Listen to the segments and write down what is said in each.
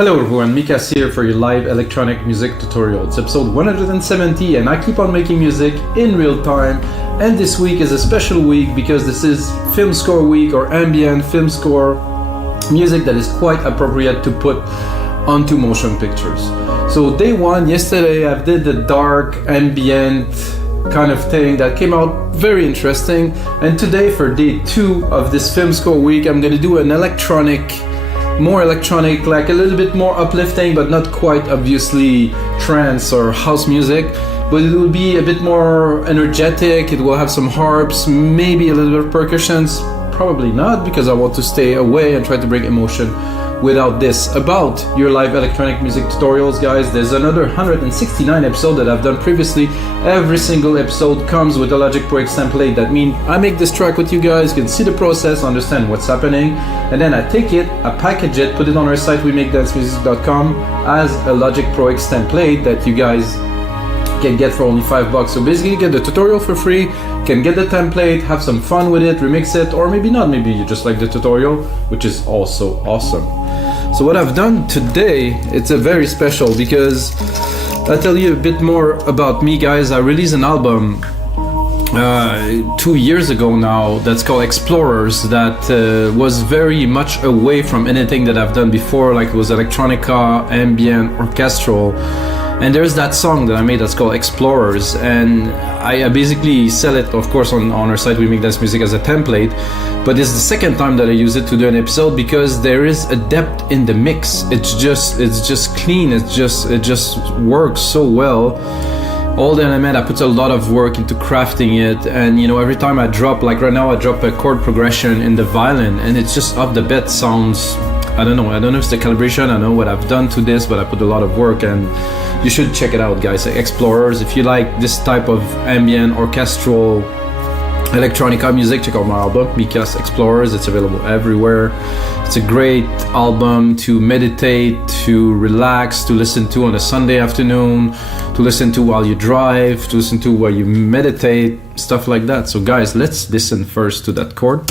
Hello everyone, Mikas here for your live electronic music tutorial. It's episode 170 and I keep on making music in real time, and this week is a special week because this is film score week or ambient film score music that is quite appropriate to put onto motion pictures. So day one, yesterday I did the dark ambient kind of thing that came out very interesting, and today for day two of this film score week I'm going to do an more electronic, like a little bit more uplifting, but not quite obviously trance or house music, but it will be a bit more energetic. It will have some harps, maybe a little bit of percussions, probably not, because I want to stay away and try to bring emotion without this. About your live electronic music tutorials, guys, there's another 169 episode that I've done previously. Every single episode comes with a Logic Pro X template. That means I make this track with you guys, you can see the process, understand what's happening, and then I take it, I package it, put it on our site, wemakedancemusic.com, as a Logic Pro X template that you guys can get for only $5. So basically you get the tutorial for free, can get the template, have some fun with it, remix it, or maybe not, maybe you just like the tutorial, which is also awesome. So what I've done today, it's a very special because I'll tell you a bit more about me, guys. I released an album 2 years ago now that's called Explorers, that was very much away from anything that I've done before, like it was electronica, ambient, orchestral. And there's that song that I made that's called Explorers, and I basically sell it, of course, on our site, We Make Dance Music, as a template. But it's the second time that I use it to do an episode because there is a depth in the mix. It's just clean. It just works so well. All the element, I put a lot of work into crafting it, and you know, every time I drop, like right now I drop a chord progression in the violin, and it's just off the bat sounds, I don't know if it's the calibration, I know what I've done to this, but I put a lot of work, and you should check it out, guys. Explorers, if you like this type of ambient, orchestral, electronica music, check out my album, Mikas Explorers. It's available everywhere. It's a great album to meditate, to relax, to listen to on a Sunday afternoon, to listen to while you drive, to listen to while you meditate, stuff like that. So guys, let's listen first to that chord.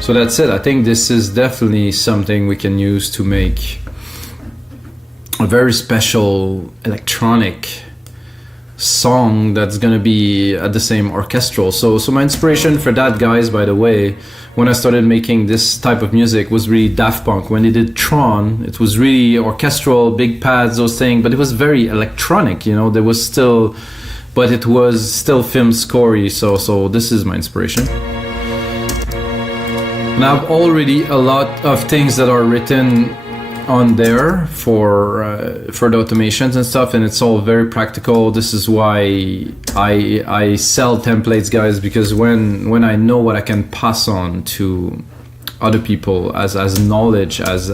So that's it. I think this is definitely something we can use to make a very special electronic song that's gonna be at the same orchestral. So my inspiration for that, guys, by the way, when I started making this type of music was really Daft Punk. When they did Tron, it was really orchestral, big pads, those things, but it was very electronic, you know, but it was still film scorey. So this is my inspiration. Now, I have already a lot of things that are written on there for the automations and stuff, and it's all very practical. This is why I sell templates, guys, because when I know what I can pass on to other people as knowledge, as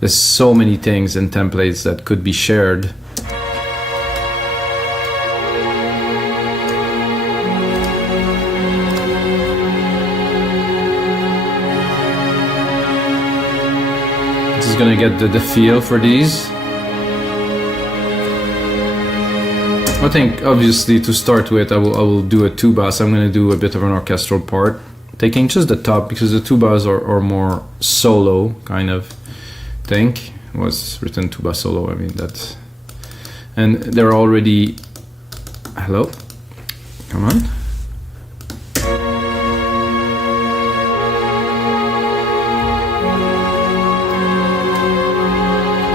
there's so many things in templates that could be shared. Is gonna get the feel for these. I think obviously to start with I will do a tubas. I'm gonna do a bit of an orchestral part, taking just the top because the tubas are more solo kind of thing. It was written tuba solo, I mean that's, and they're already, hello, come on.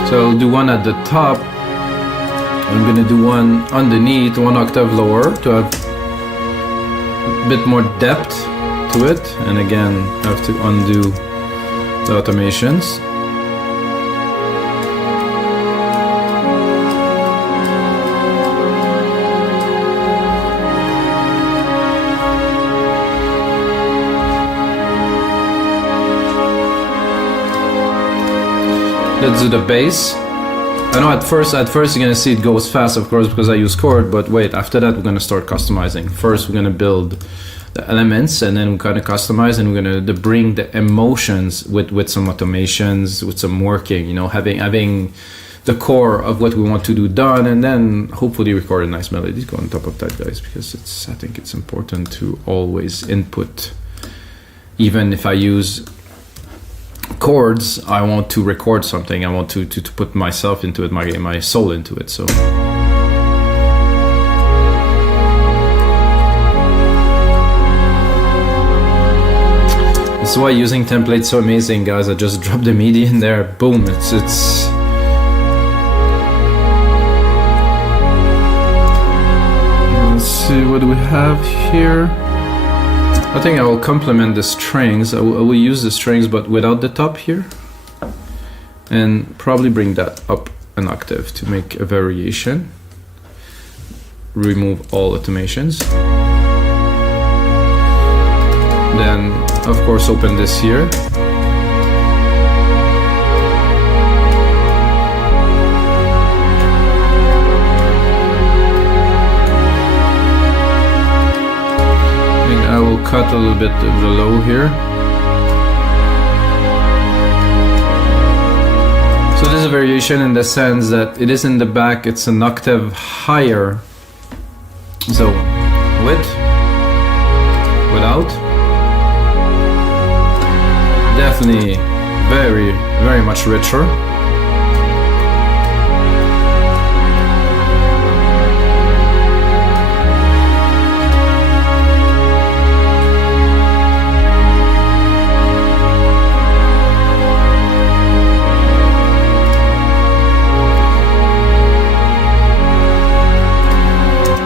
So I'll do one at the top. I'm gonna do one underneath, one octave lower, to have a bit more depth to it. And again, I have to undo the automations. Let's do the bass. I know at first you're gonna see it goes fast, of course, because I use chord, but wait, after that we're gonna start customizing. First we're gonna build the elements, and then we're gonna customize, and we're gonna bring the emotions with some automations, with some working, you know, having the core of what we want to do done, and then hopefully record a nice melody to go on top of that, guys, because I think it's important to always input. Even if I use chords, I want to record something. I want to put myself into it, my soul into it. So this is why using templates so amazing, guys. I just drop the MIDI in there, boom, it's let's see what do we have here. I think I will complement the strings. I will use the strings but without the top here, and probably bring that up an octave to make a variation. Remove all automations. Then of course open this here. I will cut a little bit of the low here. So this is a variation in the sense that it is in the back, it's an octave higher. So with, without, definitely very, very much richer.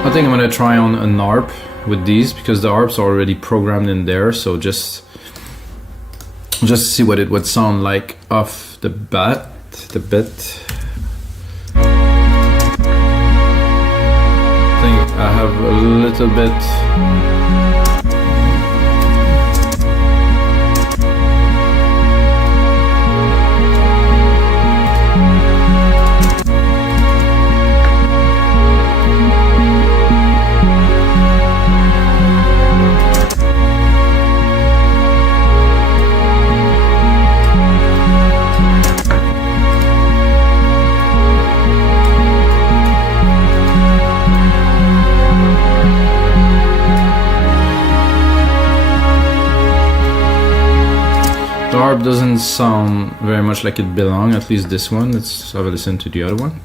I think I'm gonna try on an ARP with these because the ARPs are already programmed in there, so just see what it would sound like off the bat, the bit. I think I have a little bit. The harp doesn't sound very much like it belongs, at least this one. Let's have a listen to the other one.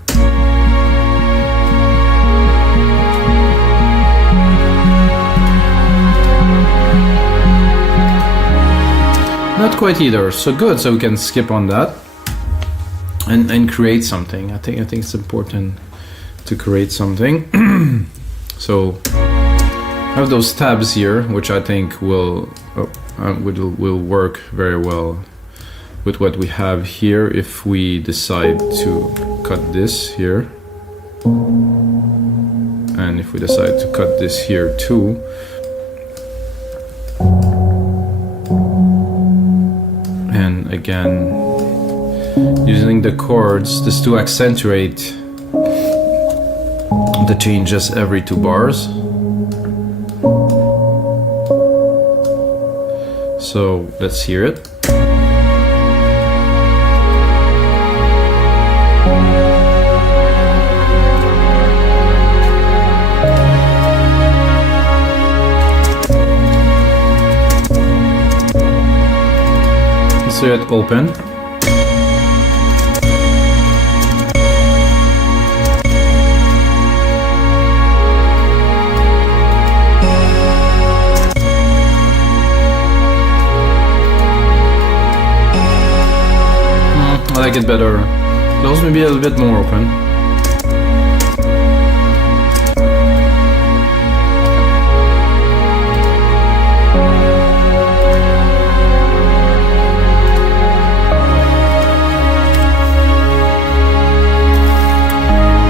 Not quite either, so good, so we can skip on that and create something. I think it's important to create something. So I have those tabs here, which I think will work very well with what we have here if we decide to cut this here, and if we decide to cut this here too. And again, using the chords just to accentuate the changes every 2 bars. So let's hear it. Let's hear it open. I like it better. Close, maybe a little bit more open.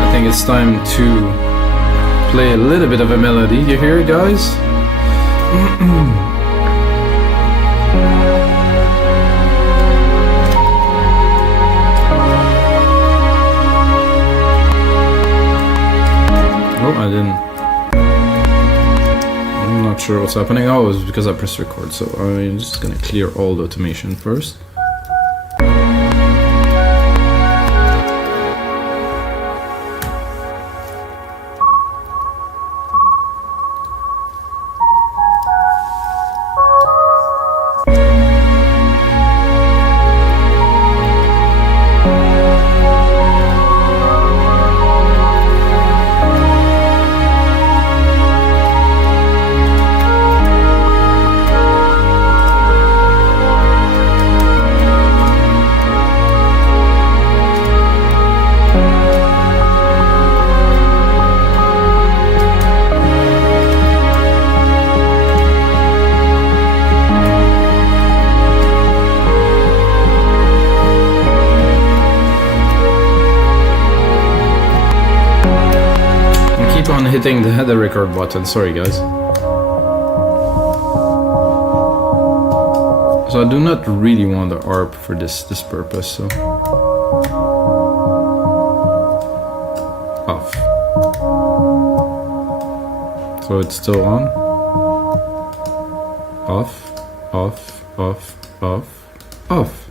I think it's time to play a little bit of a melody. You hear it, guys? Oh, I didn't. I'm not sure what's happening. Oh, it's because I pressed record. So I'm just gonna clear all the automation first. Hitting the header record button, sorry guys. So I do not really want the ARP for this purpose, so off. So it's still on. Off, off, off, off, off.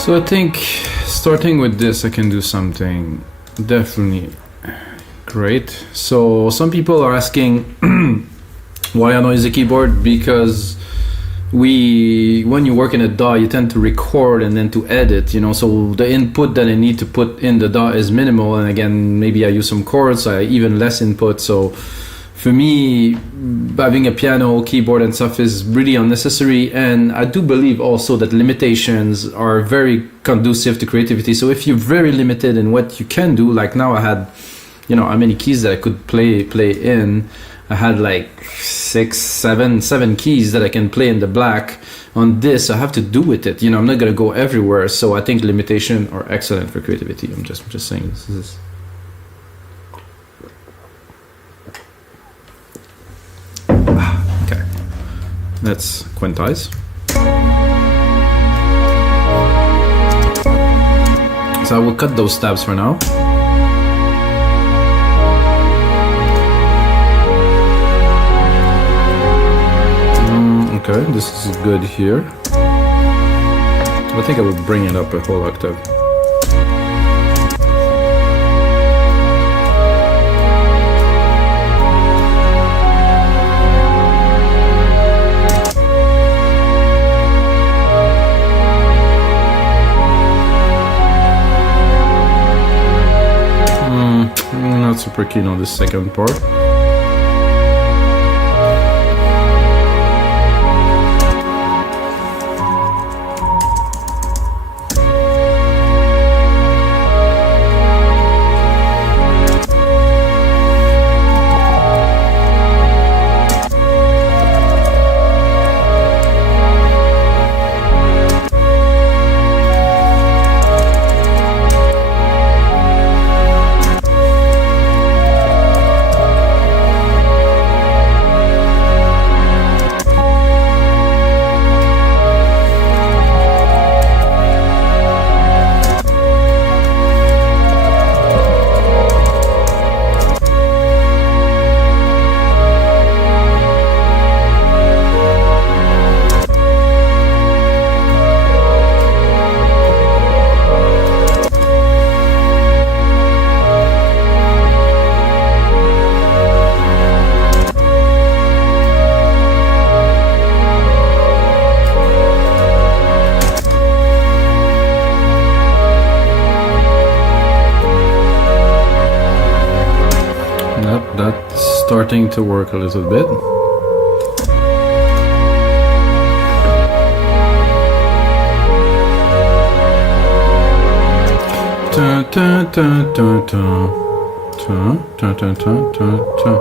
So I think starting with this, I can do something definitely great. So some people are asking why I noise the keyboard, because when you work in a DAW, you tend to record and then to edit, you know, so the input that I need to put in the DAW is minimal, and again, maybe I use some chords, even less input. So for me, having a piano, keyboard and stuff is really unnecessary, and I do believe also that limitations are very conducive to creativity. So if you're very limited in what you can do, like now I had, you know, how many keys that I could play in. I had like seven keys that I can play in the black. On this, I have to do with it. You know, I'm not gonna go everywhere. So I think limitations are excellent for creativity. I'm just saying this is. Okay, let's quantize. So I will cut those tabs for now. Okay, this is good here. I think I will bring it up a whole octave. Not super keen on this second part. starting to work a little bit. Ta ta ta ta ta ta ta ta ta ta.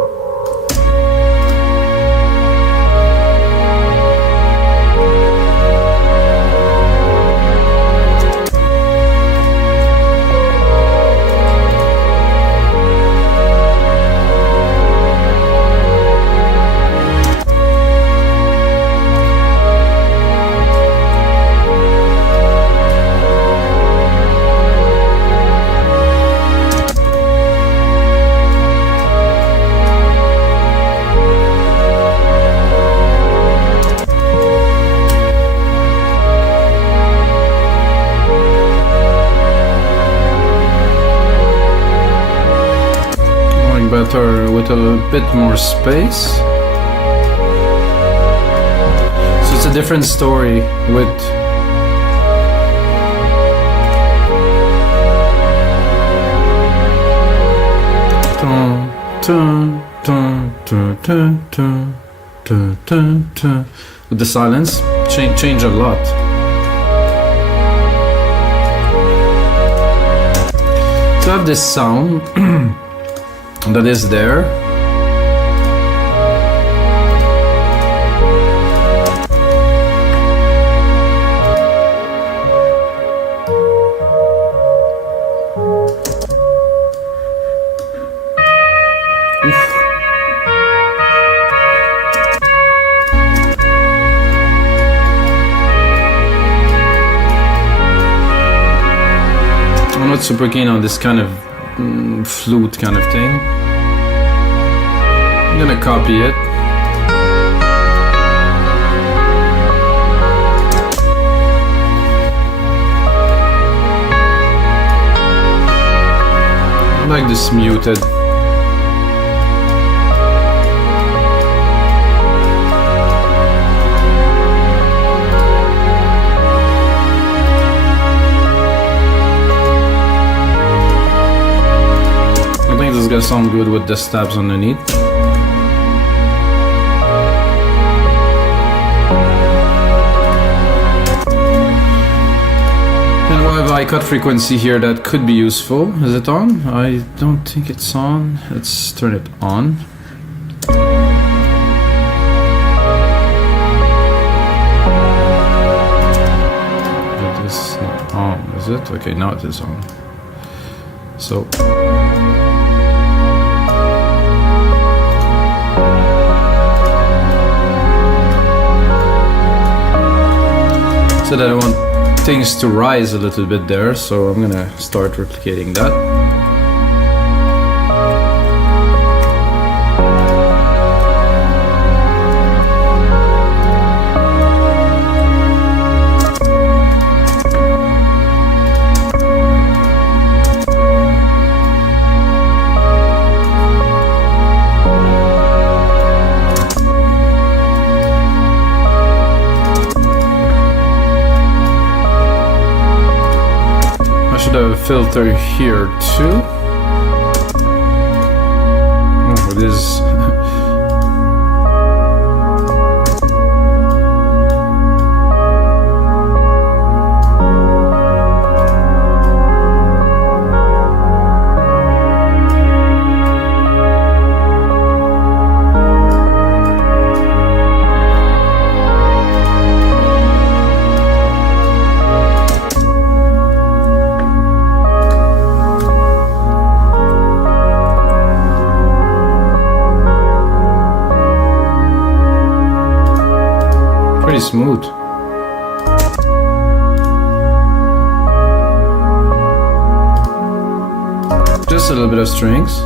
Better with a bit more space. So it's a different story with with the silence change a lot. To have this sound that is there. Oof. I'm not super keen on this kind of flute kind of thing. I'm gonna copy it. I like this muted. I think this is gonna sound good with the stabs underneath. High cut frequency here that could be useful. Is it on? I don't think it's on. Let's turn it on. It is not on, is it? Okay, now it is on. So that I want things to rise a little bit there, so I'm gonna start replicating that. A filter here too. Oh, it is. Pretty smooth. Just a little bit of strings.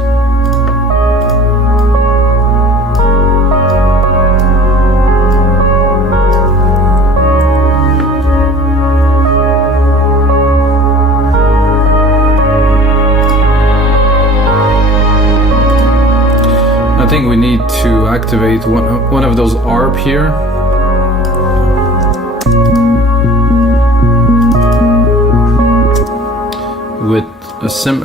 I think we need to activate one of those ARP here. With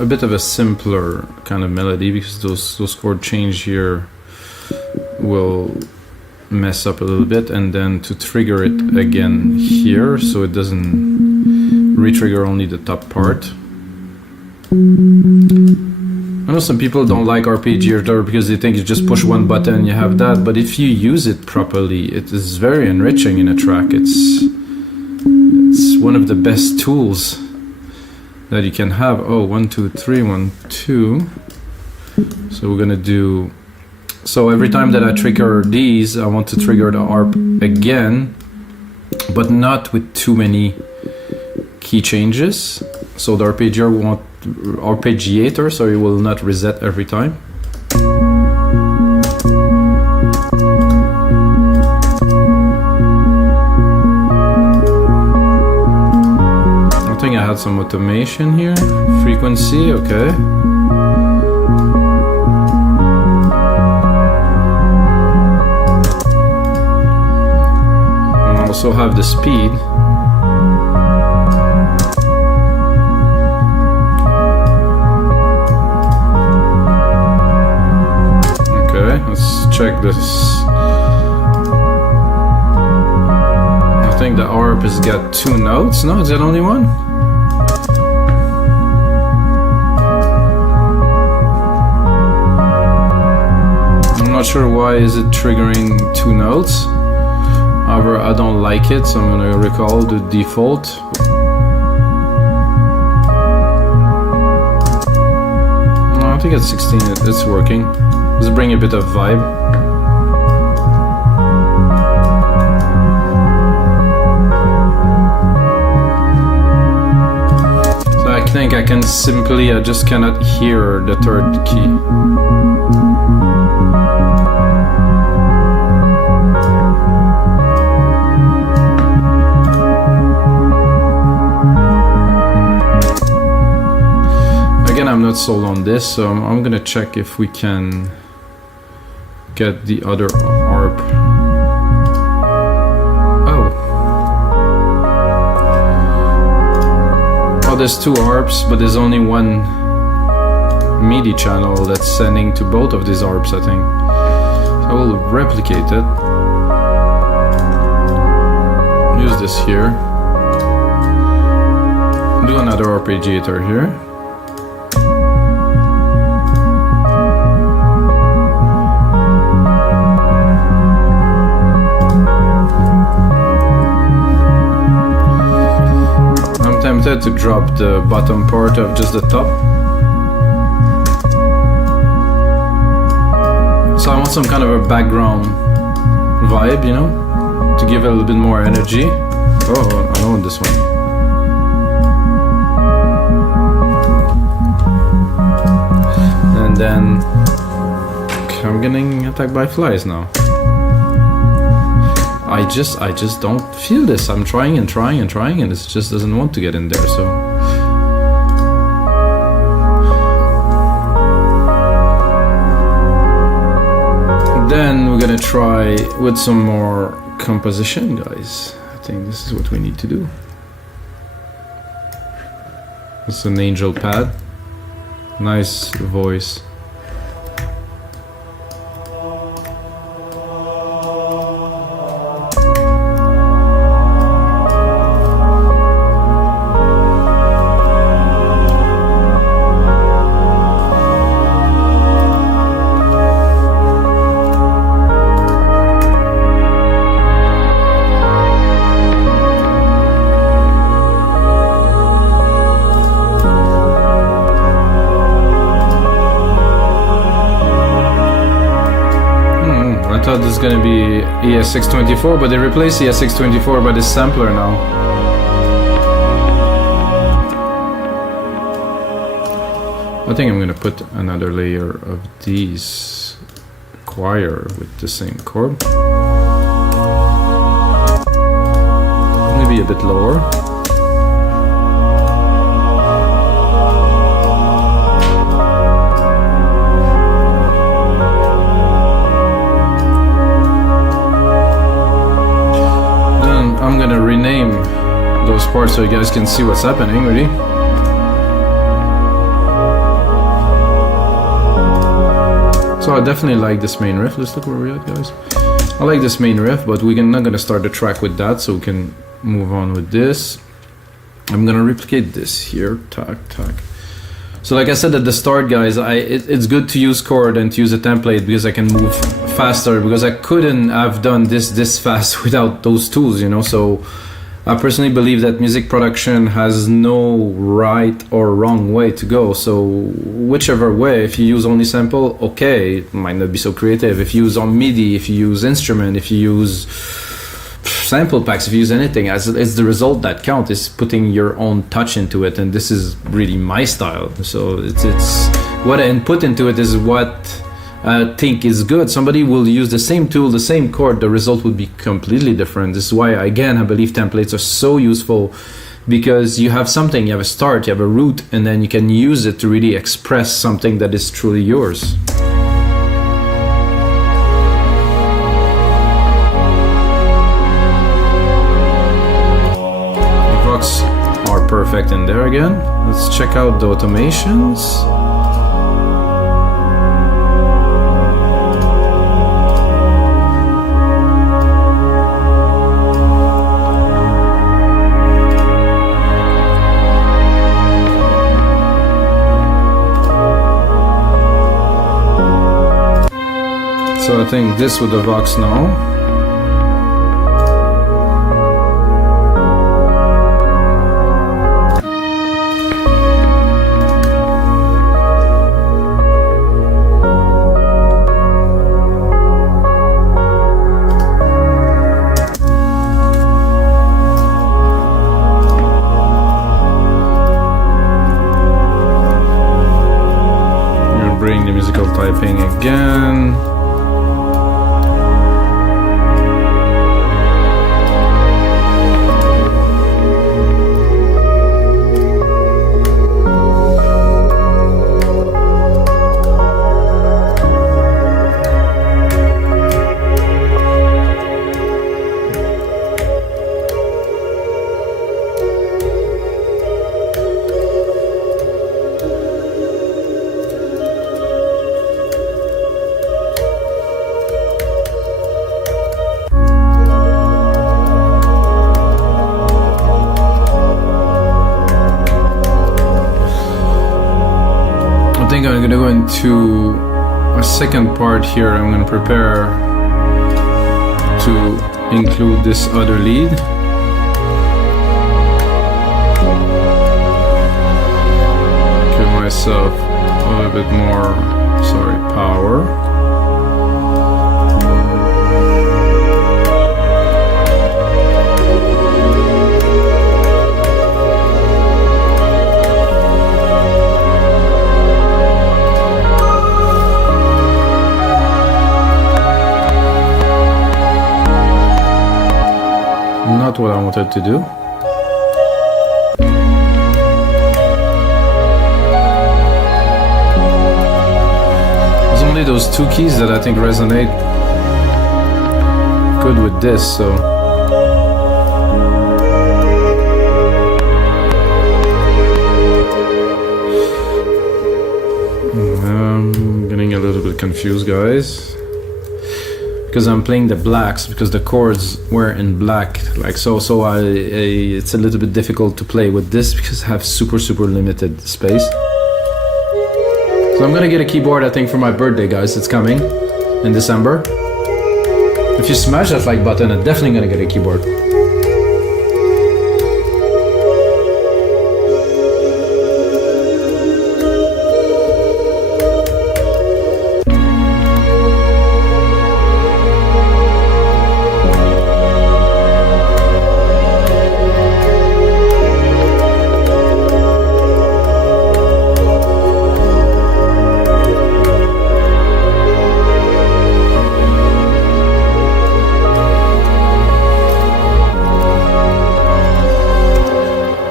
a bit of a simpler kind of melody, because those chord change here will mess up a little bit, and then to trigger it again here so it doesn't re-trigger only the top part. I know some people don't like arpeggiator because they think you just push one button and you have that, but if you use it properly, it is very enriching in a track. It's one of the best tools that you can have. Oh, 1, 2, 3, 1, 2. So we're gonna do, so every time that I trigger these, I want to trigger the arp again, but not with too many key changes. So the arpeggiator, so it will not reset every time. I think I had some automation here. Frequency, okay. I also have the speed. Let's check this. I think the ARP has got 2 notes. No, is that only one? I'm not sure why is it triggering 2 notes. However, I don't like it, so I'm gonna recall the default. No, I think at 16 it's working. Let's bring a bit of vibe. So I think I can simply, I just cannot hear the 3rd key. Again, I'm not sold on this, so I'm gonna check if we can get the other ARP. Oh, there's 2 ARPs, but there's only one MIDI channel that's sending to both of these ARPs, I think. So I will replicate it. Use this here. Do another arpeggiator here. To drop the bottom part of just the top. So I want some kind of a background vibe, you know, to give it a little bit more energy. Oh, I know this one. And then I'm getting attacked by flies now. I just don't feel this. I'm trying and trying and trying, and it just doesn't want to get in there. So then we're gonna try with some more composition, guys. I think this is what we need to do. It's an angel pad. Nice voice. This is gonna be ES624, but they replaced ES624 by this sampler now. I think I'm gonna put another layer of these choir with the same chord. Maybe a bit lower. I'm gonna rename those parts so you guys can see what's happening. Ready? So So I definitely like this main riff. Let's look where we're at, guys. I like this main riff, but we're not gonna start the track with that, so we can move on with this. I'm gonna replicate this here, tack. So like I said at the start, guys, it's good to use Chord and to use a template because I can move faster, because I couldn't have done this fast without those tools, you know. So I personally believe that music production has no right or wrong way to go. So whichever way, if you use only sample, okay, it might not be so creative. If you use on MIDI, if you use instrument, if you use sample packs, if you use anything, it's the result that counts. It's putting your own touch into it, and this is really my style. So it's what I input into it is what I think is good. Somebody will use the same tool, the same chord, the result would be completely different. This is why, again, I believe templates are so useful, because you have something, you have a start, you have a root, and then you can use it to really express something that is truly yours. Are perfect in there again. Let's check out the automations. So I think this with the Vox now. Bring the musical typing again. I think I'm gonna go into a second part here. I'm gonna prepare to include this other lead. Give myself a little bit more, power. Not what I wanted to do. There's only those two keys that I think resonate good with this, so I'm getting a little bit confused, guys, because I'm playing the blacks, because the chords were in black, like so it's a little bit difficult to play with this because I have super limited space. So I'm gonna get a keyboard, I think, for my birthday, guys. It's coming in December. If you smash that like button, I'm definitely gonna get a keyboard.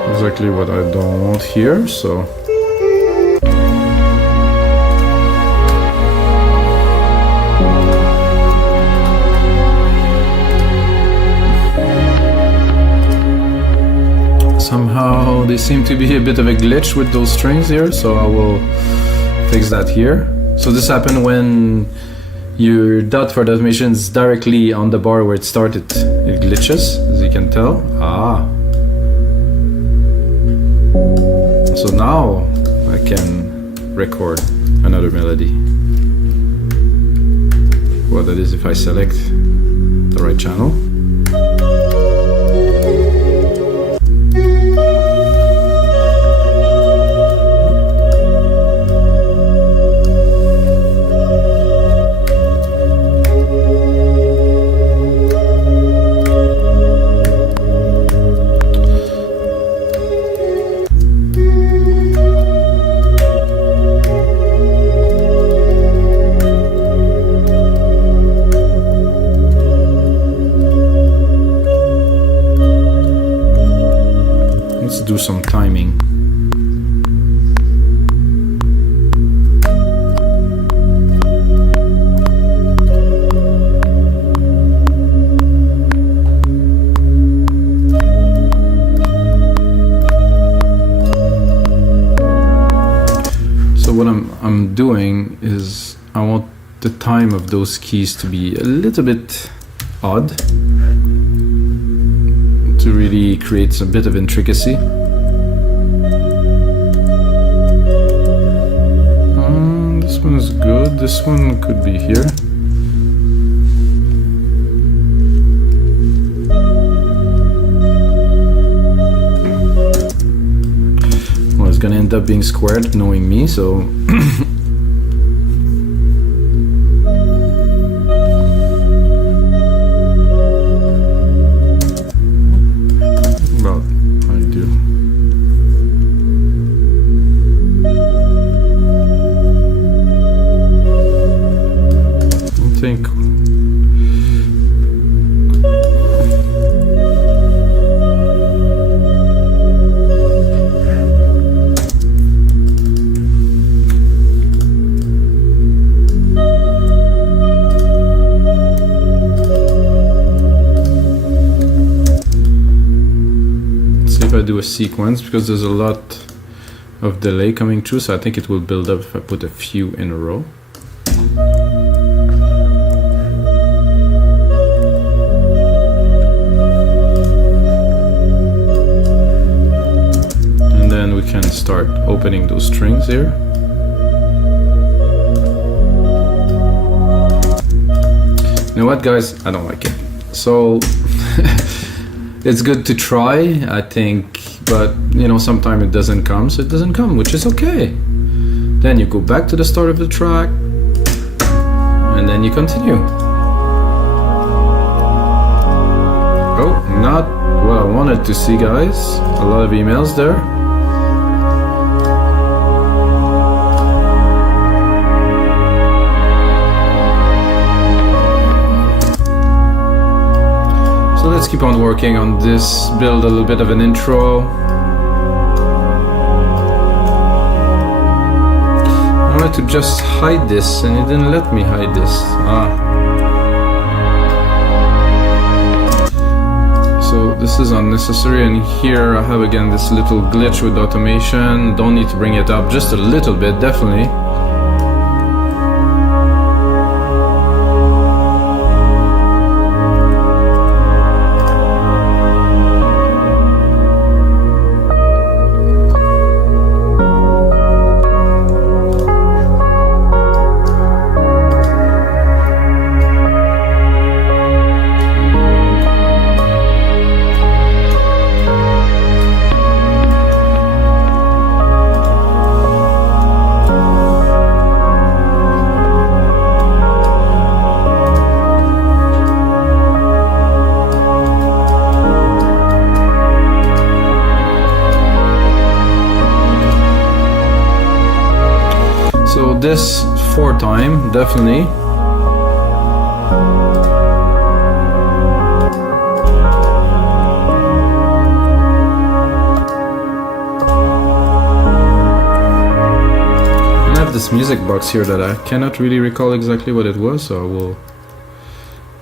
Exactly what I don't want here, so somehow they seem to be a bit of a glitch with those strings here, so I will fix that here. So this happened when your dot for the automation is directly on the bar where it started. It glitches, as you can tell. So now I can record another melody. Well, that is if I select the right channel. Do some timing. So what I'm doing is I want the time of those keys to be a little bit odd to really create a bit of intricacy. This one is good, this one could be here. Well, it's gonna end up being squared, knowing me, so do a sequence because there's a lot of delay coming through, so I think it will build up if I put a few in a row. And then we can start opening those strings here. You know what, guys? I don't like it. So it's good to try, I think, but you know, sometimes it doesn't come, so it doesn't come, which is okay. Then you go back to the start of the track, and then you continue. Oh, not what I wanted to see, guys. A lot of emails there. Let's keep on working on this, build a little bit of an intro. I wanted to just hide this and it didn't let me hide this. So this is unnecessary, and here I have again this little glitch with automation. Don't need to bring it up, just a little bit, definitely. This 4 time, definitely. I have this music box here that I cannot really recall exactly what it was, so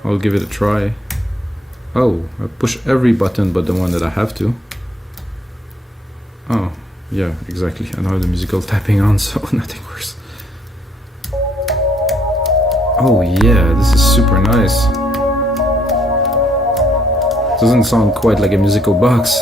I'll give it a try. Oh, I push every button but the one that I have to. Oh, yeah, exactly. I don't have the musical tapping on, so nothing worse. Oh yeah, this is super nice. Doesn't sound quite like a musical box.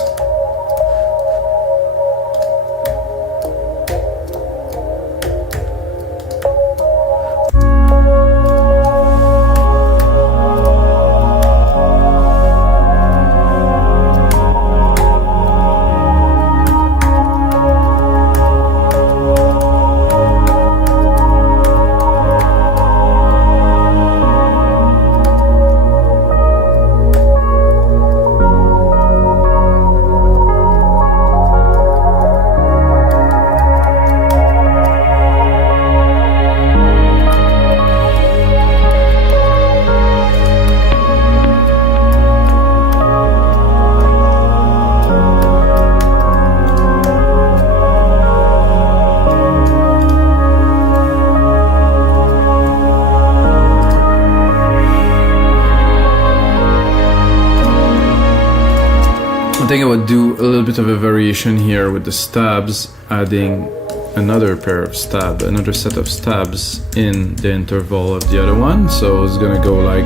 I think I would do a little bit of a variation here with the stabs, adding another set of stabs in the interval of the other one. So it's gonna go like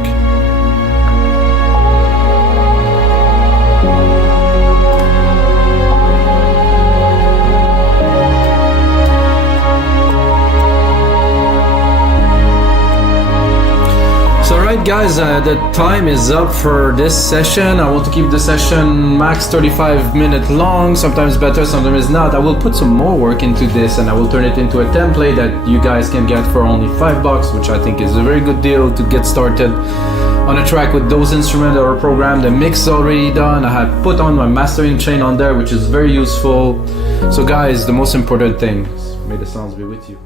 Alright guys, the time is up for this session. I want to keep the session max 35 minutes long, sometimes better, sometimes not. I will put some more work into this and I will turn it into a template that you guys can get for only $5, which I think is a very good deal to get started on a track with those instruments that are programmed. The mix is already done. I have put on my mastering chain on there, which is very useful. So guys, the most important thing is may the sounds be with you.